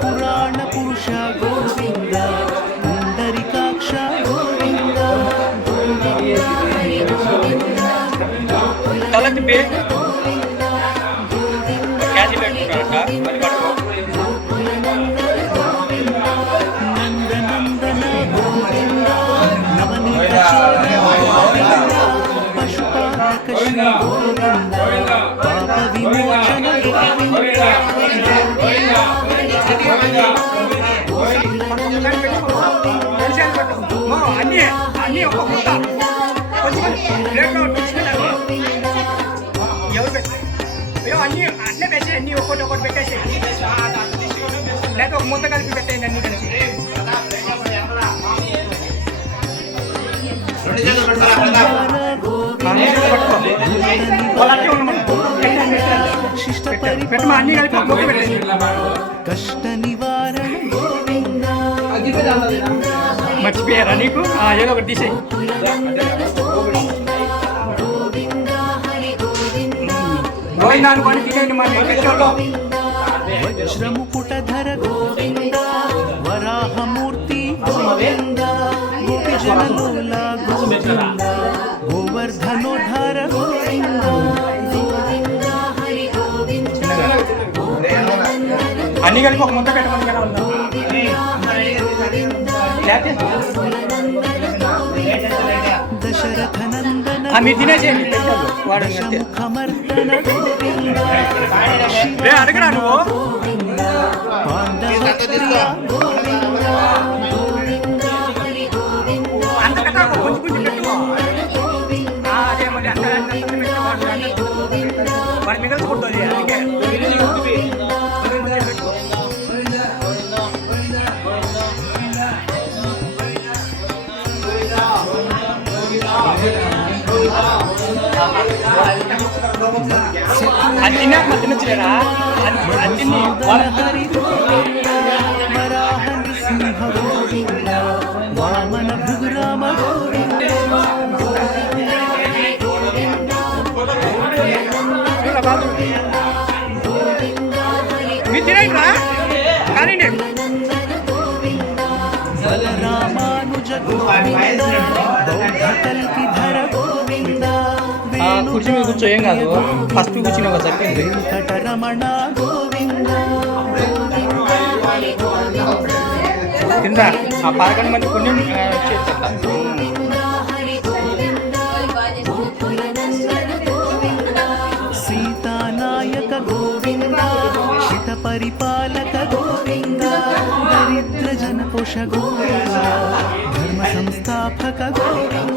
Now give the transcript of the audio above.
పురాణ పురుష గోవింద పుండరీకాక్ష గోవింద తలకి బే క్యాచి పెట్టుకుంటారట నందనందన గోవింద నవనీత పశుపాలక శ్రీ గోవింద పాప విమోచన అన్నీ ఒక ముద్ద కొంచెం ప్లేట్లో తీసుకెళ్ళాలి ఎవరు పెట్టి అయ్యో అన్నీ అట్లే పెట్టే అన్నీ ఒకటి ఒకటి పెట్టేసి లేదా ఒక ముద్ద కలిపి పెట్టేయండి అన్నీ కలిసి కష్ట నివారణ గోవింద మర్చిపోయారా నీకు ఏదో ఒకటి తీసేయి గోవింద అనుకోండి తీసేయండి వజ్రముకుటధర గోవింద వరాహమూర్తి గోవింద గోపిజనలోల గోవింద గోవర్ధనోద్ధార గోవింద అన్ని కలిపి ఒక ముద్ద పెట్టమని కదా ఉందా దశరథ నందన మీరు తినేసేయండి దశముఖమర్దన గోవింద అడగరా నువ్వు పాండవ ప్రియ గోవింద అంతకన్నా కొంచెం కొంచెం పెట్టుకో అదే మరి మరి మిగల్చుకుంటుంది అందుకే అది తిన్నాక మరి తినొచ్చులేరా అది తిని హరి గోవింద వరాహ నృసింహ గోవింద వామన భృగురామ గోవింద మీరు తినండి రా కానీ బలరామానుజ గోవింద బౌద్ధ కల్కిధర గోవింద కుర్చీ మీద కూర్చో ఏం కాదు ఫస్ట్ కూర్చుని ఒక సరిపోయింది వెంకటరమణ గోవింద కింద ఆ 11 మంది పుణ్యం చేస్తా సీతానాయక గోవింద శిత పరిపాలక గోవింద దరిద్ర జనపోష గోవింద ధర్మ సంస్థాపక గోవింద